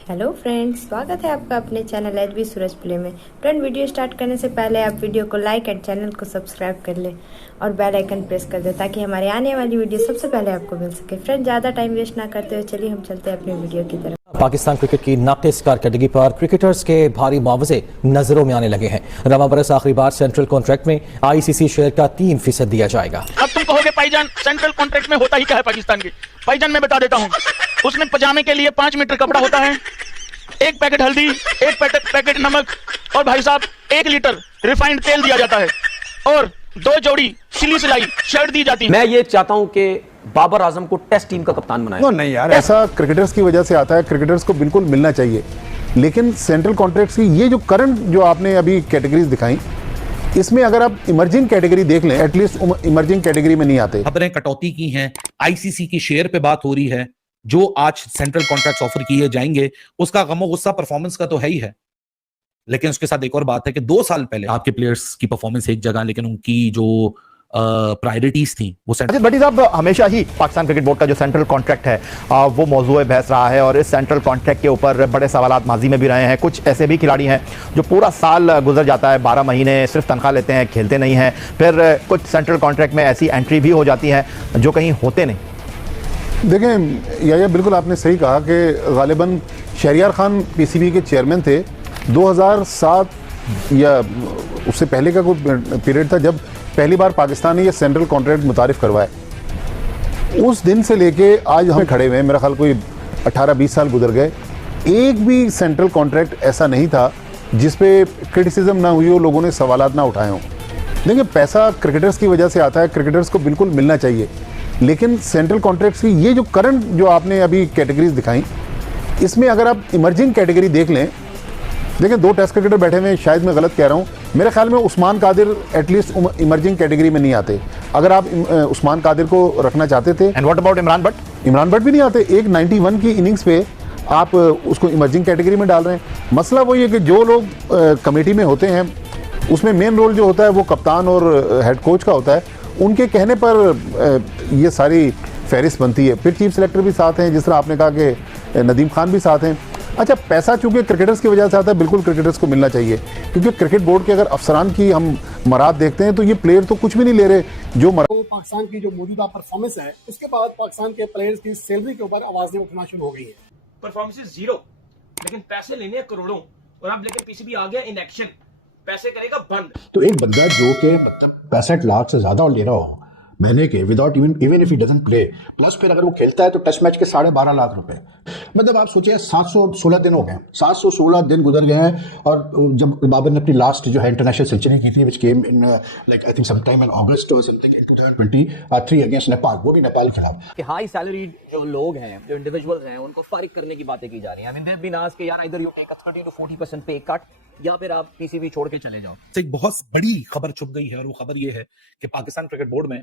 Hello friends, स्वागत है आपका अपने चैनल एचबी सूरज प्ले में। फ्रेंड, वीडियो स्टार्ट करने से पहले आप वीडियो को लाइक एंड चैनल को सब्सक्राइब कर लें और बेल आइकन प्रेस कर दें ताकि हमारे आने वाली वीडियो सबसे पहले आपको मिल सके। फ्रेंड, ज़्यादा टाइम वेस्ट ना करते हुए चलिए हम चलते हैं अपनी वीडियो की तरफ। पाकिस्तान क्रिकेट की नाटिस कारकर्दगी पर क्रिकेटर्स के भारी मुआवजे नजरों में आने लगे हैं। रवा बरस आखिरी बार सेंट्रल कॉन्ट्रैक्ट में आईसीसी शेयर का 3% दिया जाएगा। अब तुम कहोगे भाईजान सेंट्रल कॉन्ट्रैक्ट में होता ही क्या है पाकिस्तान की? भाईजान मैं बता देता हूँ, उसमें पजामे के लिए 5 मीटर कपड़ा होता है, 1 पैकेट हल्दी, 1 पैकेट नमक और भाई साहब 1 लीटर रिफाइंड तेल दिया जाता है और 2 जोड़ी सिली सिलाई शर्ट दी जाती है। मैं ये चाहता हूं कि बाबर आजम को टेस्ट टीम का कप्तान बनाए। नहीं यार, ऐसा क्रिकेटर्स की वजह से आता है, क्रिकेटर्स को बिल्कुल मिलना चाहिए। लेकिन सेंट्रल कॉन्ट्रैक्ट्स की ये जो करंट जो आपने अभी कैटेगरीज दिखाई, इसमें अगर आप इमर्जिंग कैटेगरी देख लें, एटलीस्ट इमर्जिंग कैटेगरी में नहीं आते। खबरें कटौती की हैं, आईसीसी की शेयर पे बात हो रही है, जो आज सेंट्रल कॉन्ट्रैक्ट्स ऑफर किए जाएंगे उसका गमो गुस्सा परफॉर्मेंस का तो है ही है, लेकिन उसके साथ एक और बात है कि 2 साल पहले आपके प्लेयर्स की परफॉर्मेंस एक जगह, लेकिन उनकी जो प्रायोरिटीज थी वो भट्टी साहब, हमेशा ही पाकिस्तान क्रिकेट बोर्ड का जो सेंट्रल कॉन्ट्रैक्ट है वो मौजूद बहस रहा है और इस सेंट्रल कॉन्ट्रैक्ट के ऊपर बड़े सवालात माजी में भी रहे हैं। कुछ ऐसे भी खिलाड़ी हैं जो पूरा साल गुजर जाता है, 12 महीने सिर्फ तनख्वाह लेते हैं, खेलते नहीं हैं। फिर कुछ सेंट्रल कॉन्ट्रैक्ट में ऐसी एंट्री भी हो जाती है जो कहीं होते नहीं। देखें या बिल्कुल आपने सही कहा कि गालिबन शहरियार खान पीसीबी के चेयरमैन थे। 2007 या उससे पहले का कोई पीरियड था जब पहली बार पाकिस्तान ने ये सेंट्रल कॉन्ट्रैक्ट मुतारिफ करवाए। उस दिन से लेके आज हम खड़े हुए हैं, मेरा ख्याल कोई 18-20 साल गुजर गए, एक भी सेंट्रल कॉन्ट्रैक्ट ऐसा नहीं था जिस पे क्रिटिसिज्म ना हुई हो, लोगों ने सवालात ना उठाए हों। देखिए, पैसा क्रिकेटर्स की वजह से आता है, क्रिकेटर्स को बिल्कुल मिलना चाहिए। लेकिन सेंट्रल कॉन्ट्रैक्ट्स की ये जो करंट जो आपने अभी कैटेगरीज दिखाई, इसमें अगर आप इमर्जिंग कैटेगरी देख लें, देखिए 2 टेस्ट क्रिकेटर बैठे हुए हैं, शायद मैं गलत कह रहा हूँ, मेरे ख्याल में Usman Qadir at least emerging category में नहीं आते। अगर आप उस्मान कादिर को रखना चाहते थे। And what about Imran Bhatt? Imran Bhatt भी नहीं आते। एक 91 की इनिंग्स पे आप उसको इमर्जिंग कैटेगरी में डाल रहे हैं। मसला वही है कि जो लोग कमेटी में होते हैं उसमें मेन रोल जो होता है वो कप्तान और हेड कोच का होता है, उनके कहने पर ये सारी फहरिस्त बनती है। फिर चीफ सेलेक्टर भी साथ हैं, जिस तरह आपने कहा कि नदीम खान भी साथ हैं। अच्छा, पैसा चूंकि क्रिकेटर्स की वजह से आता है, बिल्कुल क्रिकेटर्स को मिलना चाहिए, क्योंकि क्रिकेट बोर्ड के अगर अफसरान की हम मराद देखते हैं तो ये प्लेयर तो कुछ भी नहीं ले रहे। जो पाकिस्तान की जो मौजूदा परफॉर्मेंस है, उसके बाद पाकिस्तान के प्लेयर्स की सैलरी के ऊपर आवाजें उठना शुरू हो गई है। परफॉर्मेंस 0, लेकिन पैसे लेने हैं करोड़ों, और अब लेकिन पीसीबी आ गया इन एक्शन, पैसे करेगा बंद। तो एक बंदा जो कि मतलब 65 लाख से ज्यादा ले रहा हो महीने के, without even if he doesn't play, plus फिर अगर वो खेलता है तो टेस्ट मैच के 12.5 लाख रुपए, मतलब आप सोचिए 716 दिन हो गए, 716 दिन गुजर गए हैं। और जब बाबर ने अपनी लास्ट जो है इंटरनेशनल सेंचुरी की थी, which came in like I think some time in August और समथिंग इन 2023 अगेंस्ट नेपाल, वो भी नेपाल के खिलाफ। कि हाई सैलरी जो लोग हैं, जो इंडिविजुअल्स हैं, उनको फारिग करने की बातें की जा रही हैं। I mean there been asked कि यार इधर यू टेक अ 30 to 40% पे कट या फिर आप पीसीबी छोड़ के चले जाओ। एक बहुत बड़ी खबर छुप गई है और वो खबर ये है कि पाकिस्तान क्रिकेट बोर्ड में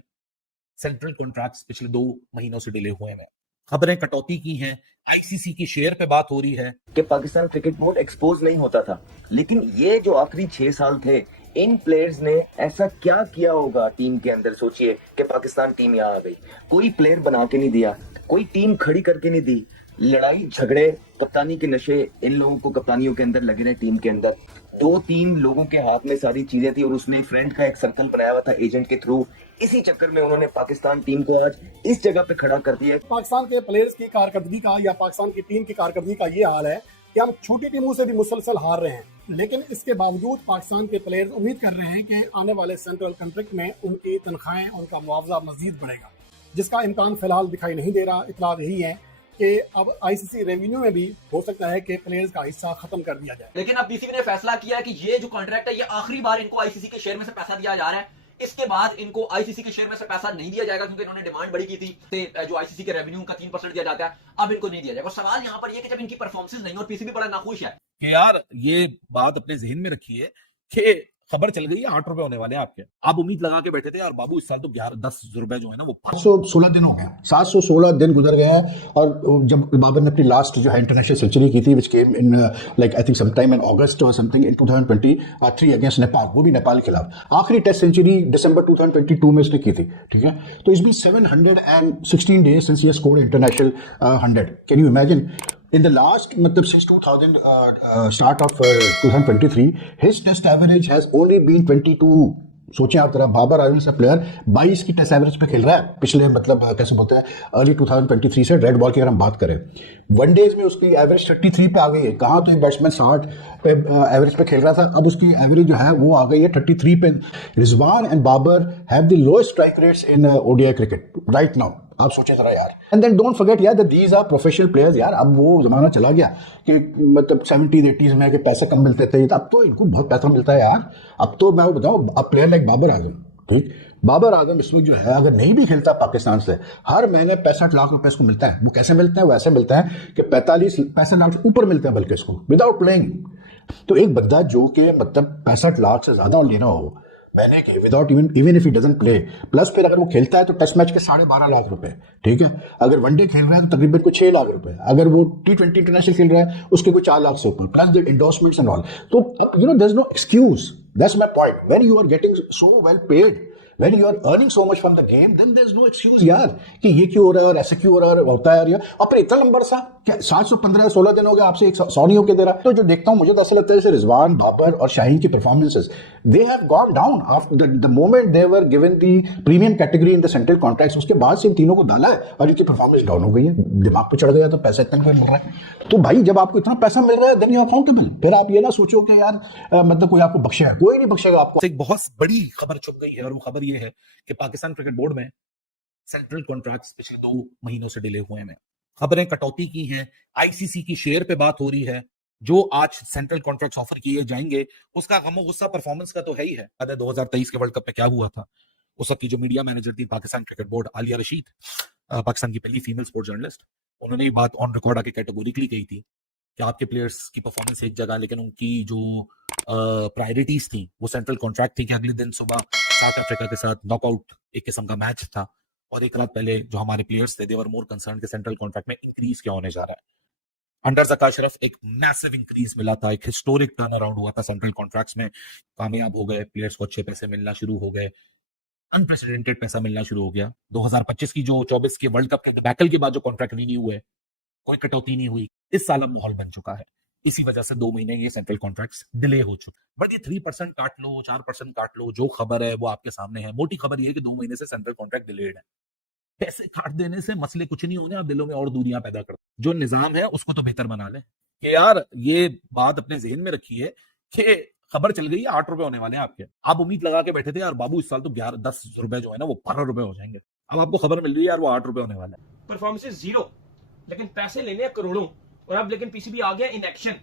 सेंट्रल कॉन्ट्रैक्ट्स पिछले 2 महीनों से डिले हुए हैं। खबरें कटौती की हैं, आईसीसी की शेयर पे बात हो रही है कि पाकिस्तान क्रिकेट बोर्ड एक्सपोज नहीं होता था, लेकिन ये जो आखिरी 6 साल थे, इन प्लेयर्स ने ऐसा क्या किया होगा टीम के अंदर, सोचिए कि पाकिस्तान टीम यहाँ आ गई। कोई प्लेयर बना के नहीं दिया, कोई टीम खड़ी करके नहीं दी, लड़ाई झगड़े, कप्तानी के नशे, इन लोगों को कप्तानियों के अंदर लगे रहे। टीम के अंदर 2-3 लोगों के हाथ में सारी चीजें थी और उसने फ्रेंड का एक सर्कल बनाया हुआ था एजेंट के थ्रू। इसी चक्कर में उन्होंने पाकिस्तान टीम को आज इस जगह पे खड़ा कर दिया। पाकिस्तान के प्लेयर्स की कारकर्दगी का या पाकिस्तान की टीम की कारकर्दगी का ये हाल है कि हम छोटी टीमों से भी मुसलसल हार रहे हैं, लेकिन इसके बावजूद पाकिस्तान के प्लेयर्स उम्मीद कर रहे हैं कि आने वाले सेंट्रल कॉन्ट्रैक्ट में उनकी तनख्वाहें, उनका मुआवजा मजीद बढ़ेगा, जिसका इम्कान फिलहाल दिखाई नहीं दे रहा। इतला यही है कि अब आईसीसी रेवेन्यू में भी हो सकता है कि प्लेयर्स का हिस्सा खत्म कर दिया जाए। लेकिन अब पीसीबी ने फैसला किया है कि ये जो कॉन्ट्रैक्ट है, ये आखिरी बार इनको आईसीसी के शेयर में से पैसा दिया जा रहा है। इसके बाद इनको आईसीसी के शेयर में से पैसा नहीं दिया जाएगा, क्योंकि इन्होंने डिमांड बड़ी की थी जो आईसीसी के रेवेन्यू का 3% दिया जाता है, अब इनको नहीं दिया जाएगा। और सवाल यहाँ पर ये कि जब इनकी परफॉर्मेंस नहीं, और पीसीबी बड़ा नाखुश है कि यार ये बात अपने जहन में रखिए कि खबर चल गई है 8 रुपए होने वाले हैं आपके, आप उम्मीद लगा के बैठे थे यार बाबू इस साल तो 11-10 रुपए जो है ना वो 716 दिन हो गए, 716 दिन गुजर गए हैं। और जब बाबर ने अपनी लास्ट जो है इंटरनेशनल सेंचुरी की थी, which came in like I think some time in August और समथिंग इन 2023 अगेंस्ट नेपाल, वो भी नेपाल के खिलाफ। आखिरी टेस्ट सेंचुरी दिसंबर 2022 में इसने की थी, ठीक है। तो it's been 716 days since he has scored international 100। Can you imagine in the last मतलब since 2000 start of 2023 his test average has only been 22. सोचें आप, तरह बाबर आजम से प्लेयर 22 की टेस्ट एवरेज पे खेल रहा है पिछले मतलब कैसे बोलते हैं अर्ली 2023 से रेड बॉल की अगर हम बात करें वनडेज में उसकी एवरेज 33 पे आ गई है। कहाँ तो एक बैट्समैन 60 पे एवरेज पे खेल रहा था, अब उसकी एवरेज जो है वो आ गई है 33 पे। Rizwan and Babar have the lowest strike rates in ODI cricket right now. आप सोचें जरा यार, एंड देन डोंट फॉरगेट यार that these are professional players यार। अब वो जमाना चला गया कि मतलब 70s 80s में कि पैसे कम मिलते थे, अब तो इनको बहुत पैसा मिलता है यार। अब तो मैं बताऊं, अब प्लेयर लाइक बाबर आजम, ठीक, बाबर आजम इस वक्त जो है अगर नहीं भी खेलता पाकिस्तान से, हर महीने 65 लाख रुपए इसको मिलता है। वो कैसे मिलते हैं? वैसे मिलता है कि 45-65 लाख से ऊपर मिलते हैं बल्कि इसको विदाउट प्लेइंग। तो एक बंदा जो कि मतलब 65 लाख से ज्यादा लेना हो मैंने कि without even if he doesn't play, plus फिर अगर वो खेलता है तो टेस्ट मैच के 12.5 लाख रुपए, ठीक है। अगर वनडे खेल रहा है तो तकरीबन को 6 लाख रुपए, अगर वो T20 इंटरनेशनल खेल रहा है उसके को 4 लाख से ऊपर, plus the endorsements and all. तो अब you know there is no excuse, that's my point. When you are getting so well paid, when you are earning so much from the game, then there's no excuse यार कि ये क्यों हो रहा है और ऐसे क्यों हो रहा है होता है यार। और फिर इतना लंबा सा क्या 715-16 दिन हो गए आपसे 100 नहीं होके दे रहा। तो जो देखता हूँ मुझे तो ऐसा लगता है जैसे रिजवान, बाबर और शाहीन की performances they have gone down after the moment they were given the premium category in the central contracts. उसके बाद से इन तीनों को डाला है और इनकी परफॉर्मेंस डाउन हो गई है, दिमाग पे चढ़ गया तो पैसा इतना मिल रहा है। तो भाई जब आपको इतना पैसा मिल रहा है देन यू आर अकाउंटेबल। फिर आप ये ना सोचो कि यार मतलब कोई आपको बख्शेगा, कोई नहीं बख्शेगा आपको। एक बहुत बड़ी खबर छुप गई है और वो खबर ये है कि पाकिस्तान क्रिकेट बोर्ड में सेंट्रल कॉन्ट्रैक्ट्स पिछले 2 महीनों से डिले हुए हैं। खबरें कटौती की हैं, आईसीसी की शेयर पे बात हो रही है। जो आज सेंट्रल कॉन्ट्रैक्ट्स ऑफर किए जाएंगे उसका गमो गुस्सा परफॉर्मेंस का तो है ही है। 2023 के वर्ल्ड कप पे क्या हुआ था, उस वक्त की जो मीडिया मैनेजर थी पाकिस्तान क्रिकेट बोर्ड, आलिया रशीद, पाकिस्तान की पहली फीमेल स्पोर्ट्स जर्नलिस्ट, उन्होंने ये बात ऑन रिकॉर्ड आके कैटेगोरिकली कही थी कि आपके प्लेयर्स की परफॉर्मेंस एक जगह, लेकिन उनकी जो प्रायोरिटीज थी वो सेंट्रल कॉन्ट्रैक्ट थी कि अगले दिन सुबह साउथ अफ्रीका के साथ नॉकआउट एक किस्म का मैच था और एक रात पहले जो हमारे प्लेयर्स थे दे वर मोर कंसर्न के सेंट्रल कॉन्ट्रैक्ट में इंक्रीज क्या होने जा रहा है। अंडर ज़का अशरफ एक मैसिव इंक्रीज मिला था, एक हिस्टोरिक टर्न अराउंड हुआ था सेंट्रल कॉन्ट्रैक्ट्स में, कामयाब हो गए, प्लेयर्स को अच्छे पैसे मिलना शुरू हो गए, अनप्रेसिडेंटेड पैसा मिलना शुरू हो गया। 2025 की जो 24 के वर्ल्ड कप के डिबैकल के बाद जो कॉन्ट्रैक्ट रिन्यू हुए, कोई कटौती नहीं हुई। इस साल अब माहौल बन चुका है, इसी वजह से 2 महीने ये सेंट्रल कॉन्ट्रैक्ट्स डिले हो चुके। बट ये 3% काट लो, 4% काट लो, जो खबर है वो आपके सामने है। मोटी खबर ये है कि 2 महीने से सेंट्रल कॉन्ट्रैक्ट डिलेड है। पैसे काट देने से मसले कुछ नहीं होने, आप दिलों में और दूरियां पैदा कर, जो निजाम है उसको तो बेहतर बना ले। कि यार ये बात अपने जहन में रखिए कि खबर चल गई है 8 रुपए होने वाले हैं आपके, आप उम्मीद लगा के बैठे थे यार बाबू इस साल तो 10 रुपए जो है ना वो 12 रुपए हो जाएंगे, अब आपको खबर मिल रही है यार वो 8 रुपए होने वाला है। परफॉर्मेंस 0 लेकिन पैसे लेने हैं करोड़ों, और अब लेकिन पीसीबी आ गया इन एक्शन,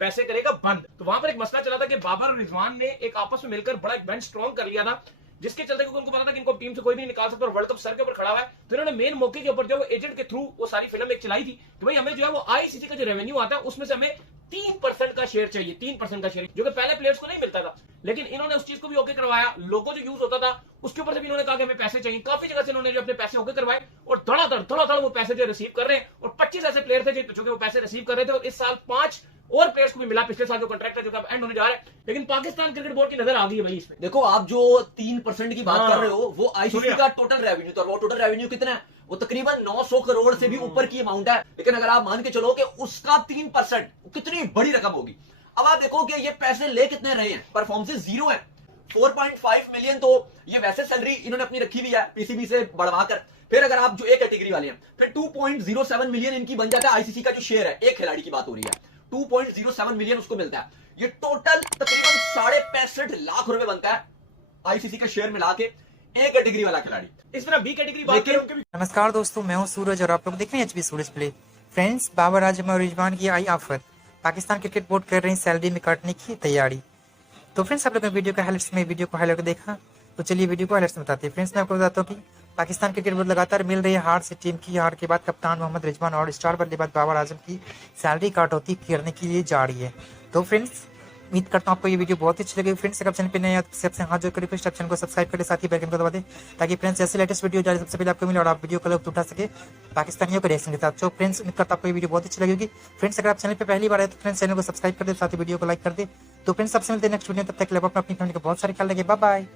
पैसे करेगा बंद। तो वहां पर एक मसला चला था कि बाबर और रिजवान ने एक आपस में मिलकर बड़ा एक बेंच स्ट्रॉन्ग कर लिया था, जिसके चलते क्योंकि उनको पता था कि इनको टीम से कोई नहीं निकाल सकता और वर्ल्ड कप सर के ऊपर खड़ा हुआ है। तो इन्होंने मेन मौके के ऊपर जो वो एजेंट के थ्रू वो सारी फिल्म एक चलाई थी कि भाई हमें जो है वो आईसीसी का जो रेवेन्यू आता है उसमें से हमें 3% का शेयर चाहिए, 3% का शेयर, जो कि पहले प्लेयर्स को नहीं मिलता था। लेकिन इन्होंने उस चीज को भी ओके करवाया, लोगो जो यूज होता था उसके ऊपर से भी इन्होंने कहा कि हमें पैसे चाहिए। काफी जगह से इन्होंने जो अपने पैसे ओके करवाए और धड़ाधड़ वो पैसे जो रिसीव कर रहे हैं, और 25 ऐसे प्लेयर थे जो कि वो पैसे रिसीव कर रहे थे, और इस साल 5 और प्लेयर्स को भी मिला पिछले साल जो कॉन्ट्रैक्ट है जो अब एंड होने जा रहा है। लेकिन पाकिस्तान क्रिकेट बोर्ड की नजर आ गई है भाई इसमें। देखो आप जो 3% की बात कर रहे हो वो आईसीसी का टोटल रेवेन्यू था, वो टोटल रेवेन्यू कितना है, वो तकरीबन 900 करोड़ से भी ऊपर की अमाउंट है। लेकिन अगर आप मान के चलो कि उसका 3% कितनी बड़ी रकम होगी। अब आप देखो कि ये पैसे ले कितने रहे हैं, परफॉर्मेंस 0 है। 4.5 मिलियन तो ये वैसे सैलरी इन्होंने अपनी रखी हुई है पीसीबी से बढ़वाकर। फिर अगर आप जो एक कैटेगरी वाले हैं फिर 2.07 मिलियन इनकी बन जाता है आईसीसी का जो शेयर है, एक खिलाड़ी की बात हो रही है, 2.07 मिलियन उसको मिलता है। ये टोटल तकरीबन 65.5 लाख रुपए बनता है आईसीसी का शेयर मिला के ए कैटेगरी वाला खिलाड़ी। इस तरह बी कैटेगरी बात करें उनके भी। नमस्कार दोस्तों, मैं हूं सूरज और आप लोग देख रहे हैं एचबी सूरज प्ले। फ्रेंड्स, बाबर आजम और रिजवान की आई आफत, पाकिस्तान क्रिकेट बोर्ड कर रहे हैं सैलरी में काटने की तैयारी। तो फ्रेंड्स, आप लोग ने वीडियो का हाइलाइट्स में वीडियो को हाईलाइट देखा, तो चलिए वीडियो को हाइलाइट्स में बताते हैं। फ्रेंड्स, मैं आपको बताता हूँ कि पाकिस्तान क्रिकेट बोर्ड लगातार मिल रही है हार से टीम की हार के बाद कप्तान मोहम्मद रिजवान और स्टार बल्लेबाज बाबर आजम की सैलरी कटौती करने के लिए जा रही है। तो फ्रेंड्स, उम्मीद करता हूँ आपको ये वीडियो बहुत अच्छी लगी। फ्रेंड्स, अगर चैनल पे नए सबसे हाथ जोड़ कर रिक्वेस्ट चैनल को सब्सक्राइब करें, साथ ही बेल आइकन को दबा दें ताकि फ्रेंड्स जैसे लेटेस्ट वीडियो जाए सबसे पहले आपको मिले और आप वीडियो का लुत्फ उठा सके पाकिस्तानियों के रिएक्शन के साथ। तो फ्रेंड्स, उम्मीद करता हूँ आपको ये वीडियो बहुत अच्छी लगेगी। फ्रेंड्स, अगर आप चैनल पे पहली बार है तो फ्रेंड्स चैनल को सब्सक्राइब कर दे, साथ ही वीडियो को लाइक कर दे। तो फ्रेंड्स, सबसे मिलते हैं नेक्स्ट वीडियो, तब तक के लिए अपनी फैमिली का बहुत सारे ख्याल रखिए। Bye bye.